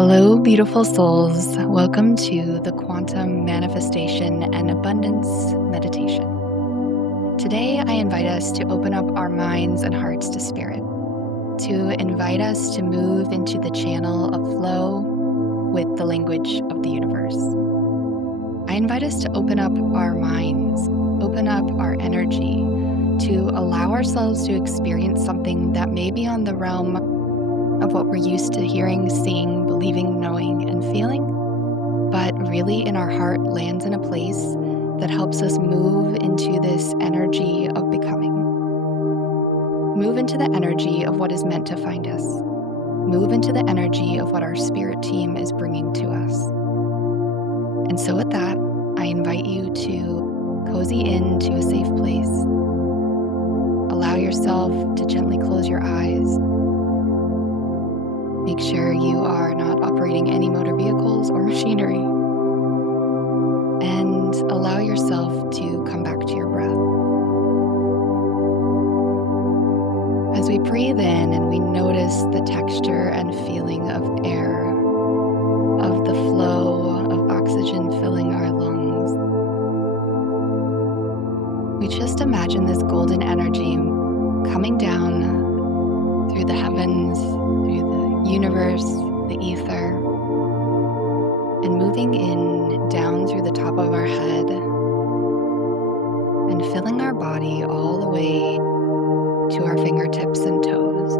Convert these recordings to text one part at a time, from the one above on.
Hello, beautiful souls. Welcome to the Quantum Manifestation and Abundance Meditation. Today, I invite us to open up our minds and hearts to spirit, to invite us to move into the channel of flow with the language of the universe. I invite us to open up our minds, open up our energy, to allow ourselves to experience something that may be on the realm of what we're used to hearing, seeing, believing, knowing, and feeling, but really in our heart lands in a place that helps us move into this energy of becoming. Move into the energy of what is meant to find us. Move into the energy of what our spirit team is bringing to us. And so with that, I invite you to cozy into a safe place. Allow yourself to gently close your eyes. Make sure you are not operating any motor vehicles or machinery. And allow yourself to come back to your breath. As we breathe in and we notice the texture and feeling of air, of the flow of oxygen filling our lungs, we just imagine this golden energy coming down through the heavens, through the universe, the ether, and moving in down through the top of our head and filling our body all the way to our fingertips and toes.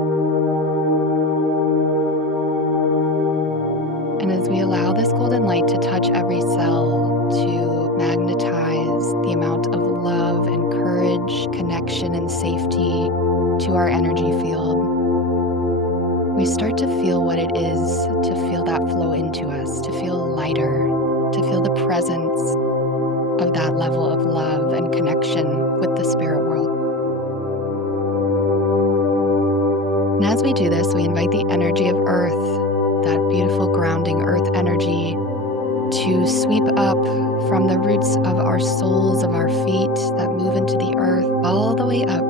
And as we allow this golden light to touch every cell, to magnetize the amount of love and courage, connection, and safety to our energy field, we start to feel what it is to feel that flow into us, to feel lighter, to feel the presence of that level of love and connection with the spirit world. And as we do this, we invite the energy of earth, that beautiful grounding earth energy, to sweep up from the roots of our soles of our feet that move into the earth all the way up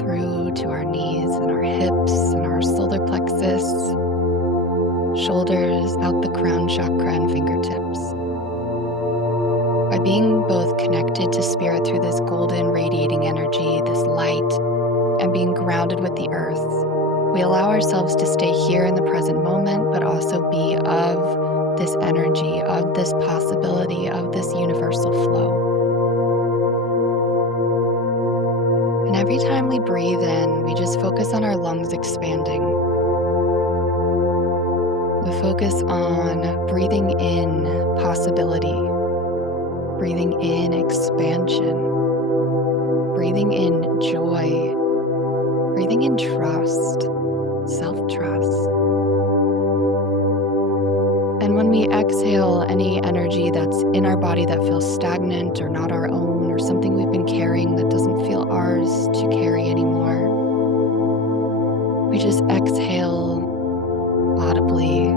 through to our knees and our hips and our solar plexus, shoulders, out the crown chakra and fingertips. By being both connected to spirit through this golden radiating energy, this light, and being grounded with the earth, we allow ourselves to stay here in the present moment, but also be of this energy, of this possibility, of this universal flow. And every time we breathe in, we just focus on our lungs expanding. We focus on breathing in possibility, breathing in expansion, breathing in joy, breathing in trust, self-trust. And when we exhale any energy that's in our body that feels stagnant or not our own, or something we've been carrying that doesn't feel ours to carry anymore, we just exhale audibly.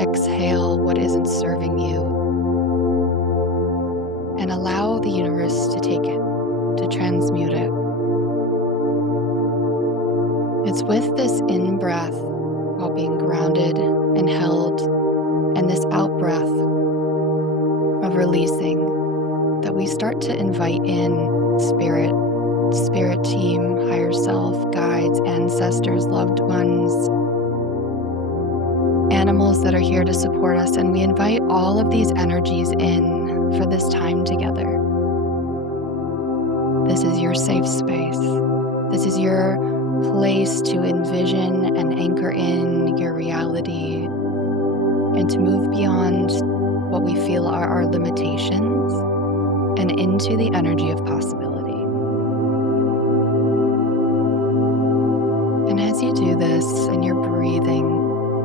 Exhale what isn't serving you, and allow the universe to take it, to transmute it. It's with this in-breath while being grounded and held, and this out-breath of releasing, that we start to invite in spirit team, higher self, guides, ancestors, loved ones, animals that are here to support us, and we invite all of these energies in for this time together. This is your safe space. This is your place to envision and anchor in your reality and to move beyond what we feel are our limitations and into the energy of possibility. And as you do this and you're breathing,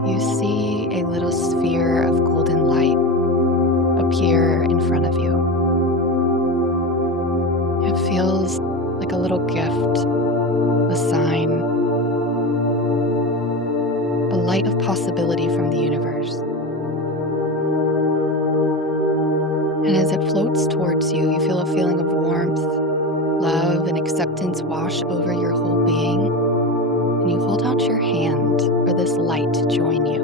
you see a little sphere of golden light appear in front of you. It feels like a little gift, a sign, a light of possibility from the universe. And as it floats towards you, you feel a feeling of warmth, love, and acceptance wash over your whole being. And you hold out your hand for this light to join you.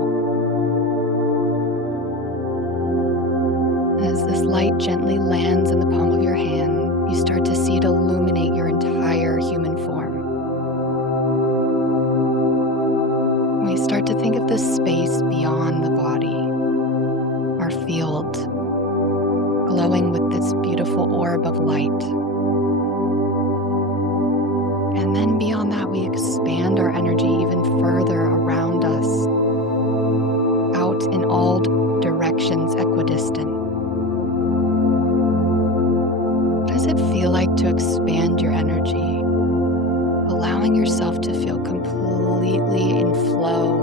this light gently lands in the palm of your hand, you start to see it illuminate your entire human form. We start to think of this space beyond the body, our field, glowing with this beautiful orb of light. And then beyond that, we expand our energy even further around us, out in all directions, equidistant. What does it feel like to expand your energy, allowing yourself to feel completely in flow?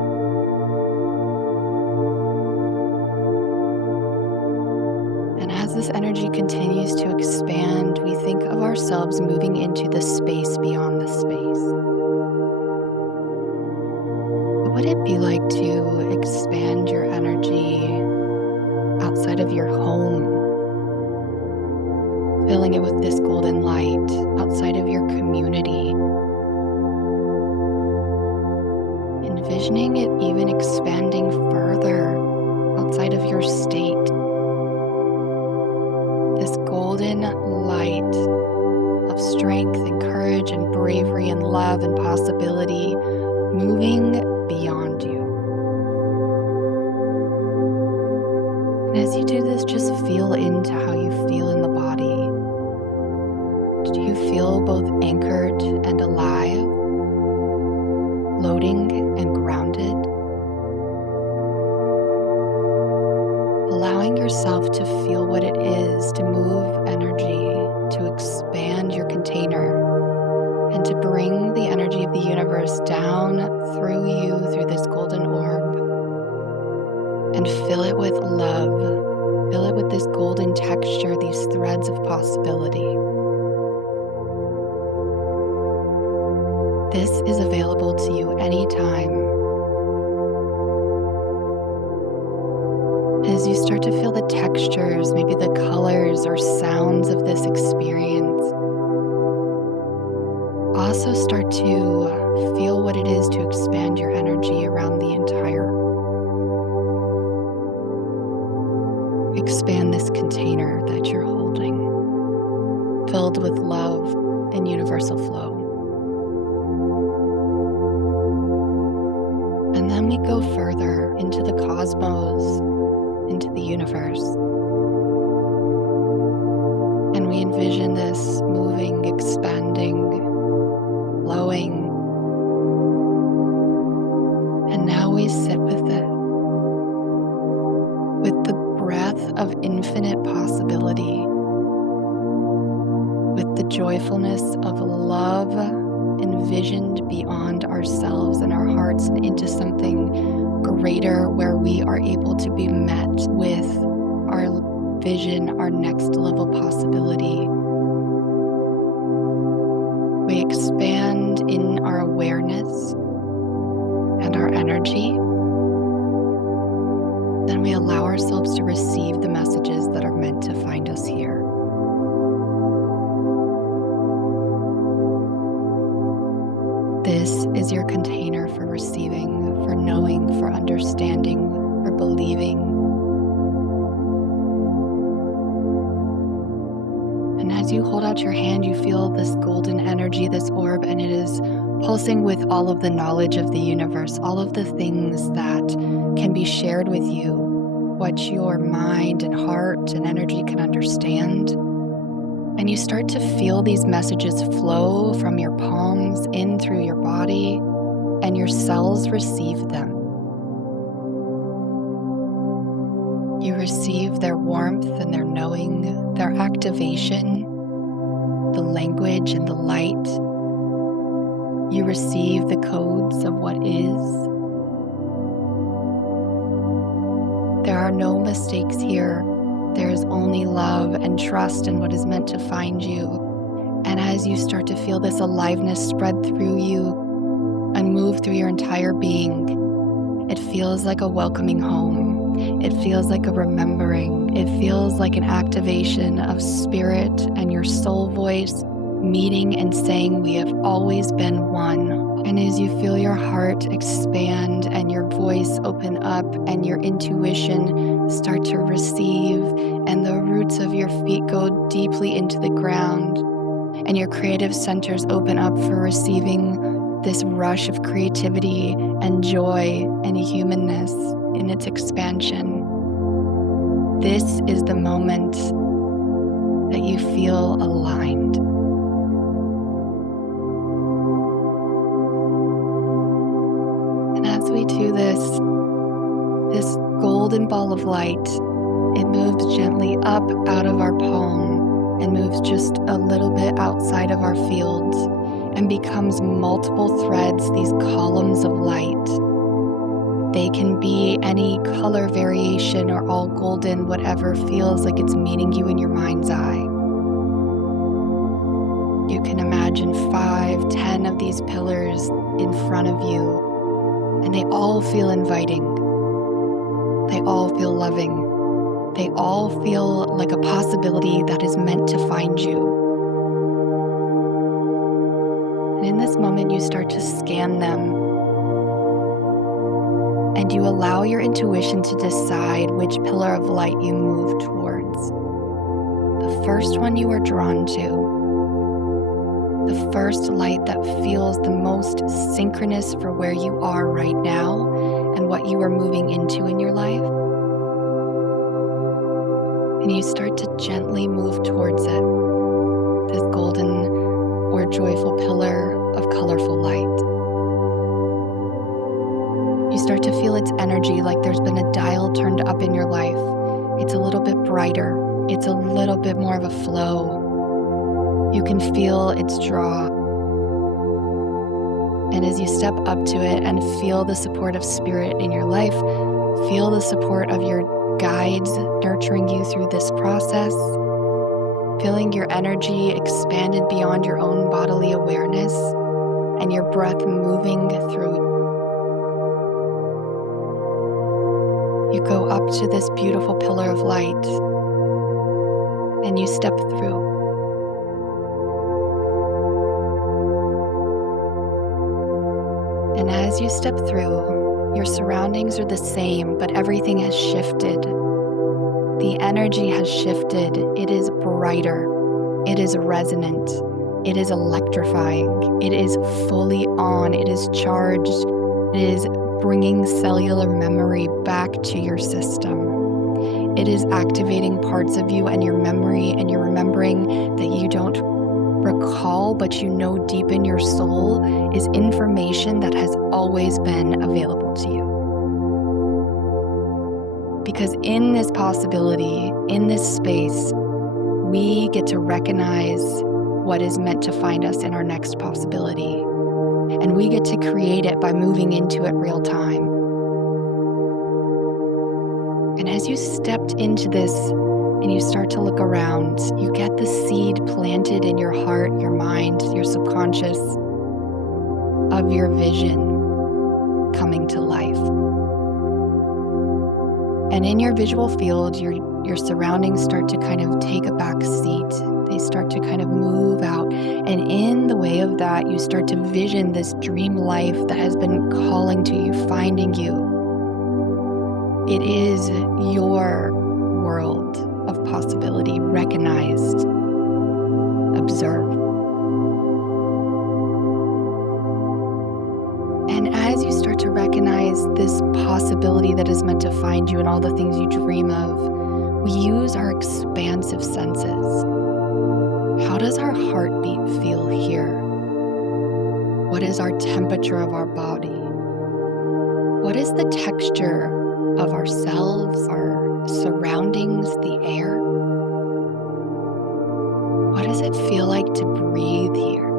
And as this energy continues to expand, we think of ourselves moving into the space beyond the space. What would it be like to expand your energy outside of your home, filling it with this golden light, outside of your community, envisioning it even expanding further outside of your state? This golden light of strength and courage and bravery and love and possibility moving beyond you. And as you do this, just feel into how you feel in the body. Do you feel both anchored and alive, floating and grounded? Allowing yourself to feel what it is to move energy, to expand your container, and to bring the energy of the universe down through you, through this golden orb, and fill it with love, fill it with this golden texture, these threads of possibility. This is available to you anytime. As you start to feel the textures, maybe the colors or sounds of this experience, also start to feel what it is to expand your energy around the entire. Expand this container that you're holding, filled with love and universal flow. And then we go further into the cosmos, into the universe. And we envision this moving, expanding, flowing. And now we sit with it, with the breath of infinite possibility, with the joyfulness of love envisioned beyond ourselves and our hearts and into something greater, where we are able to be met with our vision, our next level possibility. We expand in our awareness and our energy. Then we allow ourselves to receive the messages that are meant to find us here. This is your container for receiving, for knowing, for understanding, for believing. And as you hold out your hand, you feel this golden energy, this orb, and it is pulsing with all of the knowledge of the universe, all of the things that can be shared with you, what your mind and heart and energy can understand. And you start to feel these messages flow from your palms in through your body, and your cells receive them. You receive their warmth and their knowing, their activation, the language and the light. You receive the codes of what is. There are no mistakes here. There is only love and trust in what is meant to find you. And as you start to feel this aliveness spread through you and move through your entire being, it feels like a welcoming home. It feels like a remembering. It feels like an activation of spirit and your soul voice meeting and saying we have always been one. And as you feel your heart expand and your voice open up and your intuition start to receive and the roots of your feet go deeply into the ground and your creative centers open up for receiving this rush of creativity and joy and humanness in its expansion, this is the moment that you feel aligned. And as we do this golden ball of light, it moves gently up out of our palm and moves just a little bit outside of our field and becomes multiple threads, these columns of light. They can be any color variation or all golden, whatever feels like it's meeting you in your mind's eye. You can imagine 5, 10 of these pillars in front of you, and they all feel inviting. They all feel loving. They all feel like a possibility that is meant to find you. And in this moment, you start to scan them. And you allow your intuition to decide which pillar of light you move towards. The first one you are drawn to, the first light that feels the most synchronous for where you are right now and what you are moving into in your life. And you start to gently move towards it, this golden or joyful pillar of colorful light. You start to feel its energy like there's been a dial turned up in your life. It's a little bit brighter. It's a little bit more of a flow. You can feel its draw. And as you step up to it and feel the support of spirit in your life, feel the support of your guides nurturing you through this process, feeling your energy expanded beyond your own bodily awareness and your breath moving through. You go up to this beautiful pillar of light and you step through. And as you step through, your surroundings are the same, but everything has shifted. The energy has shifted. It is brighter. It is resonant. It is electrifying. It is fully on. It is charged. It is bringing cellular memory back to your system. It is activating parts of you and your memory, and you're remembering that you don't recall, but you know deep in your soul is information that has always been available to you. Because in this possibility, in this space, we get to recognize what is meant to find us in our next possibility. And we get to create it by moving into it real time. And as you stepped into this and you start to look around, you get the seed planted in your heart, your mind, your subconscious of your vision coming to life. And in your visual field, your surroundings start to kind of take a back seat. They start to kind of move out. And in the way of that, you start to vision this dream life that has been calling to you, finding you. It is your world of possibility, recognized, observed. And as you start to recognize this possibility that is meant to find you and all the things you dream of, we use our expansive senses. How does our heartbeat feel here? What is our temperature of our body? What is the texture of ourselves, our surroundings, the air? What does it feel like to breathe here?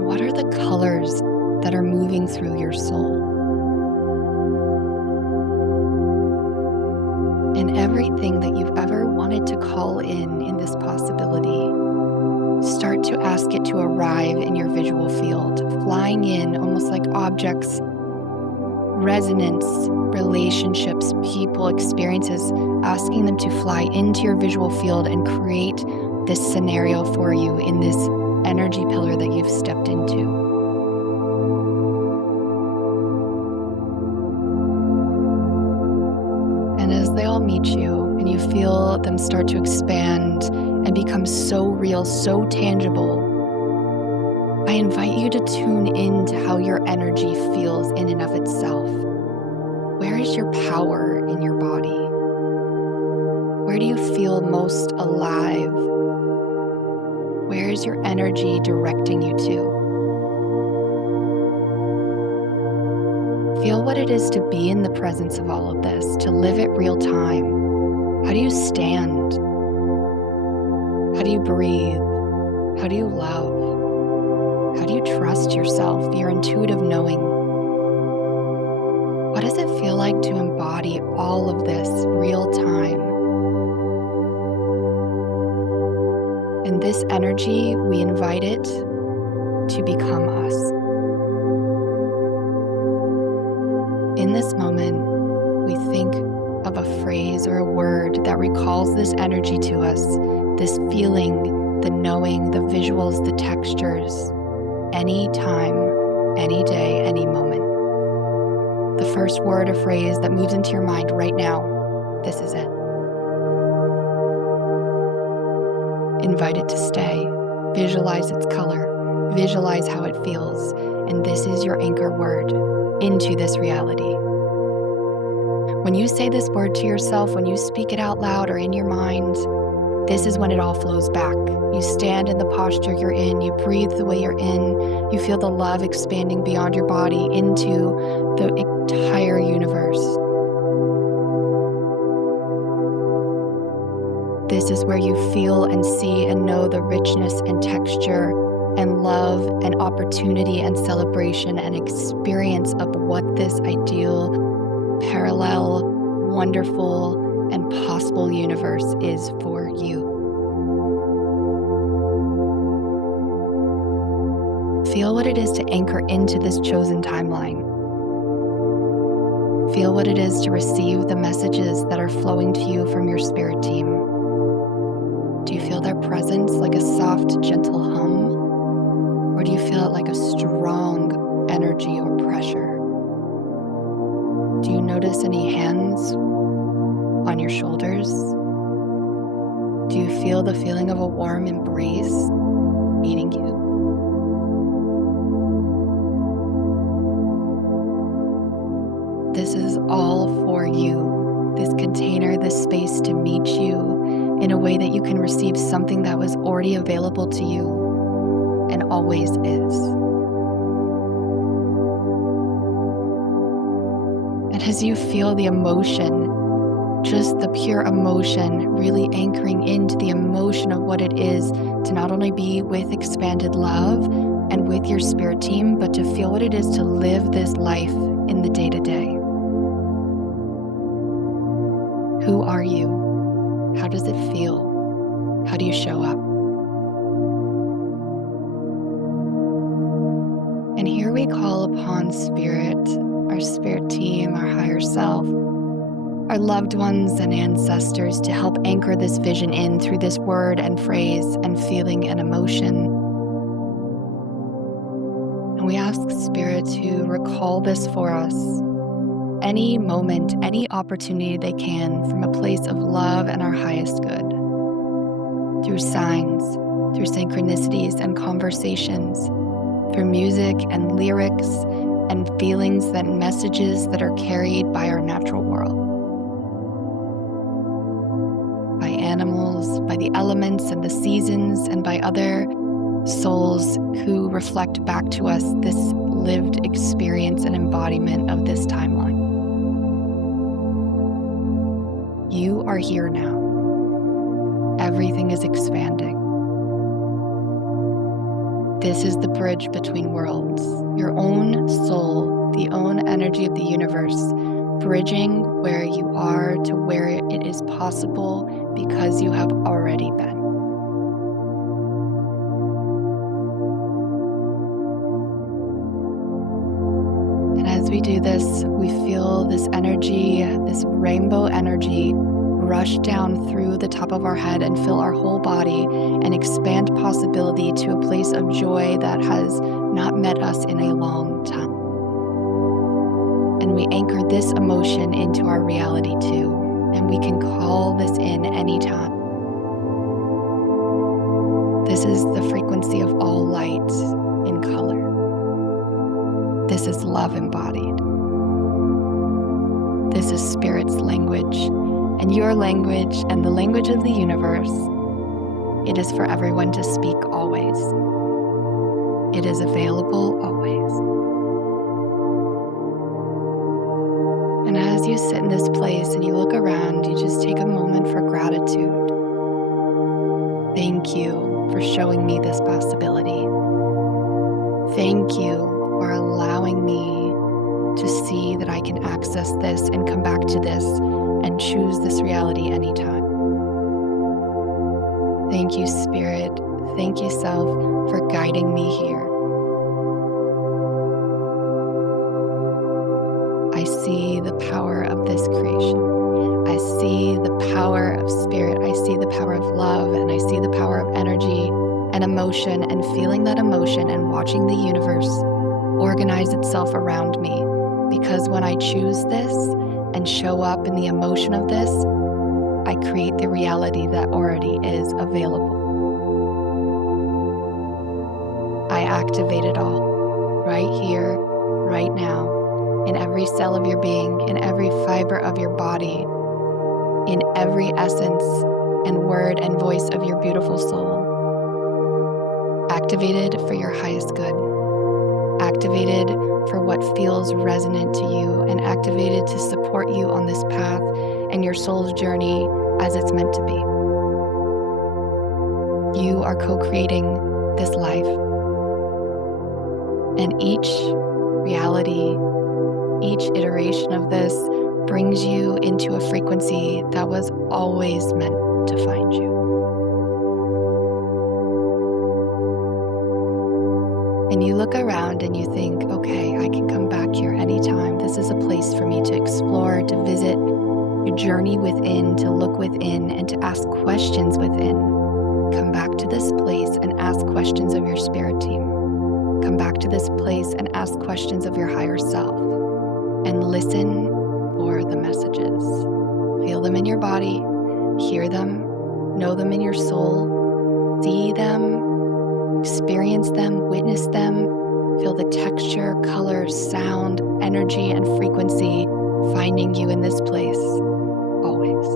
What are the colors that are moving through your soul? And everything that you've ever wanted to call in this possibility, start to ask it to arrive in your visual field, flying in almost like objects, resonance, relationships, people, experiences, asking them to fly into your visual field and create this scenario for you in this energy pillar that you've stepped into. And as they all meet you and you feel them start to expand and become so real, so tangible, I invite you to tune into how your energy feels in and of itself. Where is your power in your body? Where do you feel most alive? Where is your energy directing you to? Feel what it is to be in the presence of all of this, to live it real time. How do you stand? How do you breathe? How do you love? How do you trust yourself, your intuitive knowing? What does it feel like to embody all of this real time? In this energy, we invite it to become us. In this moment, we think of a phrase or a word that recalls this energy to us, this feeling, the knowing, the visuals, the textures, any time, any day, any moment. The first word or phrase that moves into your mind right now, this is it. Invite it to stay. Visualize its color. Visualize how it feels. And this is your anchor word into this reality. When you say this word to yourself, when you speak it out loud or in your mind, this is when it all flows back. You stand in the posture you're in, you breathe the way you're in, you feel the love expanding beyond your body into the entire universe. This is where you feel and see and know the richness and texture and love and opportunity and celebration and experience of what this ideal, parallel, wonderful, and possible universe is for you. Feel what it is to anchor into this chosen timeline. Feel what it is to receive the messages that are flowing to you from your spirit team. Do you feel their presence like a soft, gentle hum? Or do you feel it like a strong energy or pressure? Do you notice any hands on your shoulders? Do you feel the feeling of a warm embrace meeting you? This is all for you, this container, this space to meet you in a way that you can receive something that was already available to you and always is. And as you feel the emotion, just the pure emotion, really anchoring into the emotion of what it is to not only be with expanded love and with your spirit team, but to feel what it is to live this life in the day-to-day. Who are you? How does it feel? How do you show up? And here we call upon spirit, our spirit team, our higher self, our loved ones and ancestors to help anchor this vision in through this word and phrase and feeling and emotion. And we ask spirit to recall this for us any moment, any opportunity they can from a place of love and our highest good. Through signs, through synchronicities and conversations, through music and lyrics and feelings and messages that are carried by our natural world. By animals, by the elements and the seasons, and by other souls who reflect back to us this lived experience and embodiment of this timeline. You are here now. Everything is expanding. This is the bridge between worlds, your own soul, the own energy of the universe, bridging where you are to where it is possible because you have already been. And as we do this, we feel this energy, this rainbow energy rush down through the top of our head and fill our whole body and expand possibility to a place of joy that has not met us in a long time. And we anchor this emotion into our reality too, and we can call this in anytime. This is the frequency of all light in color. This is love embodied. This is spirit's language, and your language and the language of the universe. It is for everyone to speak always. It is available always. And as you sit in this place and you look around, you just take a moment for gratitude. Thank you for showing me this possibility. Thank you for allowing me to see that I can access this and come back to this and choose this reality anytime. Thank you, Spirit. Thank you, Self, for guiding me here. I see the power of this creation. I see the power of spirit. I see the power of love, and I see the power of energy and emotion, and feeling that emotion and watching the universe organize itself around me. Because when I choose this and show up in the emotion of this, I create the reality that already is available. I activate it all, right here, right now, in every cell of your being, in every fiber of your body, in every essence and word and voice of your beautiful soul. Activated for your highest good. Activated for what feels resonant to you, and activated to support you on this path and your soul's journey as it's meant to be. You are co-creating this life. And each reality, each iteration of this brings you into a frequency that was always meant to find you. And you look around and you think, okay, I can come back here anytime. This is a place for me to explore, to visit, to journey within, to look within, and to ask questions within. Come back to this place and ask questions of your spirit team. Come back to this place and ask questions of your higher self. And listen for the messages. Feel them in your body, hear them, know them in your soul, see them, experience them, witness them, feel the texture, color, sound, energy, and frequency finding you in this place, always.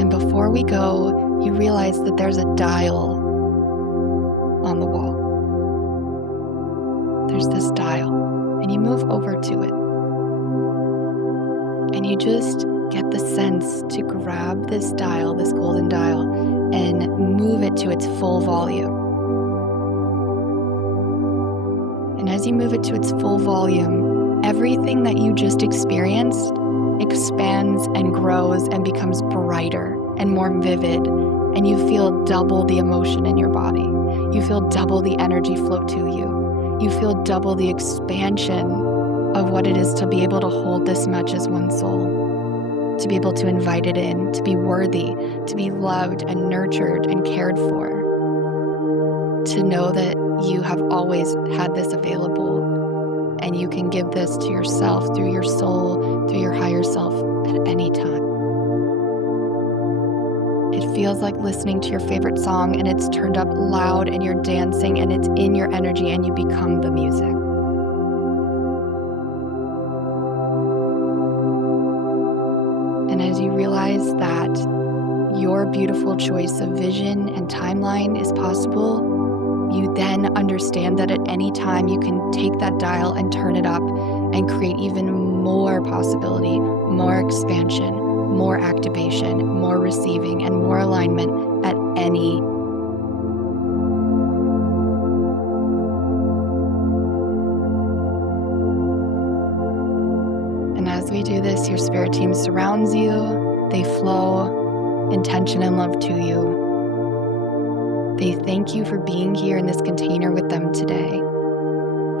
And before we go, you realize that there's a dial on the wall. There's this dial, and you move over to it. And you just get the sense to grab this dial, this golden dial, and move it to its full volume. And as you move it to its full volume, everything that you just experienced expands and grows and becomes brighter and more vivid, and you feel double the emotion in your body. You feel double the energy flow to you. You feel double the expansion of what it is to be able to hold this much as one soul, to be able to invite it in, to be worthy, to be loved and nurtured and cared for, to know that you have always had this available, and you can give this to yourself through your soul, through your higher self at any time. It feels like listening to your favorite song, and it's turned up loud and you're dancing and it's in your energy and you become the music. And as you realize that your beautiful choice of vision and timeline is possible, you then understand that at any time you can take that dial and turn it up and create even more possibility, more expansion, more activation, more receiving, and more alignment at any And as we do this, your spirit team surrounds you. They flow intention and love to you. They thank you for being here in this container with them today,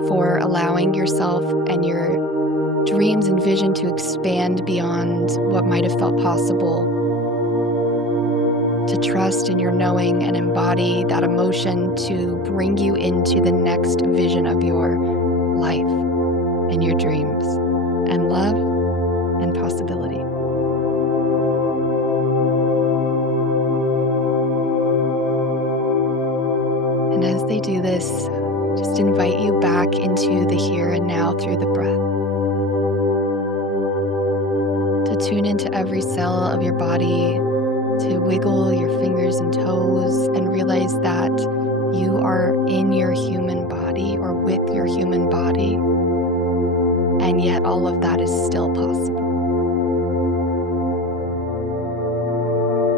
for allowing yourself and your dreams and vision to expand beyond what might have felt possible, to trust in your knowing and embody that emotion to bring you into the next vision of your life and your dreams and love and possibility. And as they do this, just invite you back into the here and now through the breath. To tune into every cell of your body, to wiggle your fingers and toes and realize that you are in your human body or with your human body, and yet all of that is still possible.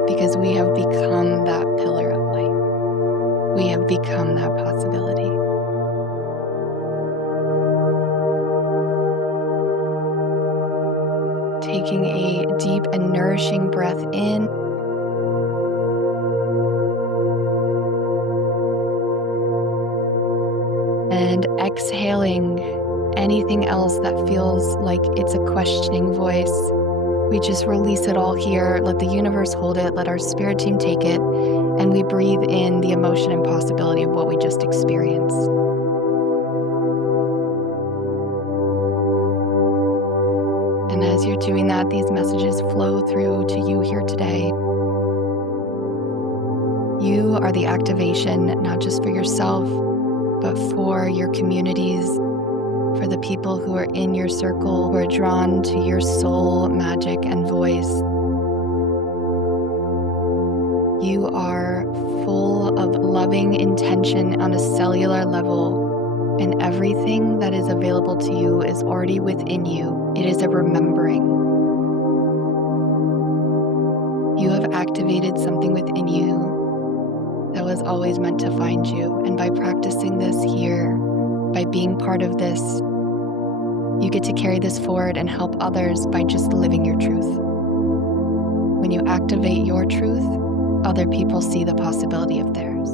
Because we have become that pillar of light. We have become that possibility. Taking a deep and nourishing breath in, and exhaling anything else that feels like it's a questioning voice. We just release it all here, let the universe hold it, let our spirit team take it, and we breathe in the emotion and possibility of what we just experienced. And as you're doing that, these messages flow through to you here today. You are the activation, not just for yourself, but for your communities, for the people who are in your circle, who are drawn to your soul, magic, and voice. You are full of loving intention on a cellular level, and everything that is available to you is already within you. It is a remembering. You have activated something within you that was always meant to find you. And by practicing this here, by being part of this, you get to carry this forward and help others by just living your truth. When you activate your truth, other people see the possibility of theirs.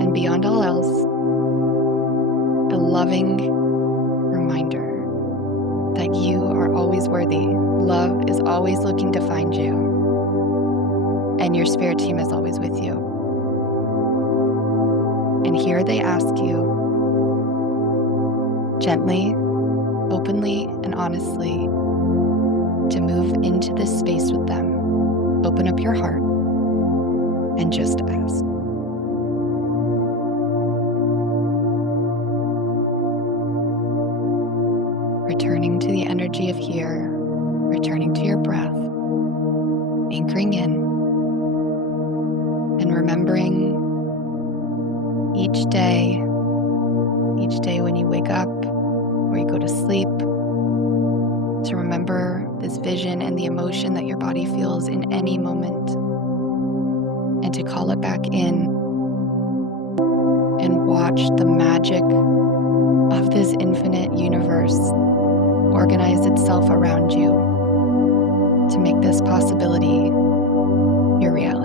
And beyond all else, a loving reminder that you are always worthy. Love is always looking to find you. And your spirit team is always with you. And here they ask you, gently, openly, and honestly, to move into this space with them. Open up your heart and just ask. Returning to the energy of here, returning to your breath, anchoring in, and remembering each day when you wake up or you go to sleep, to remember this vision and the emotion that your body feels in any moment, and to call it back in and watch the magic of this infinite universe organize itself around you to make this possibility your reality.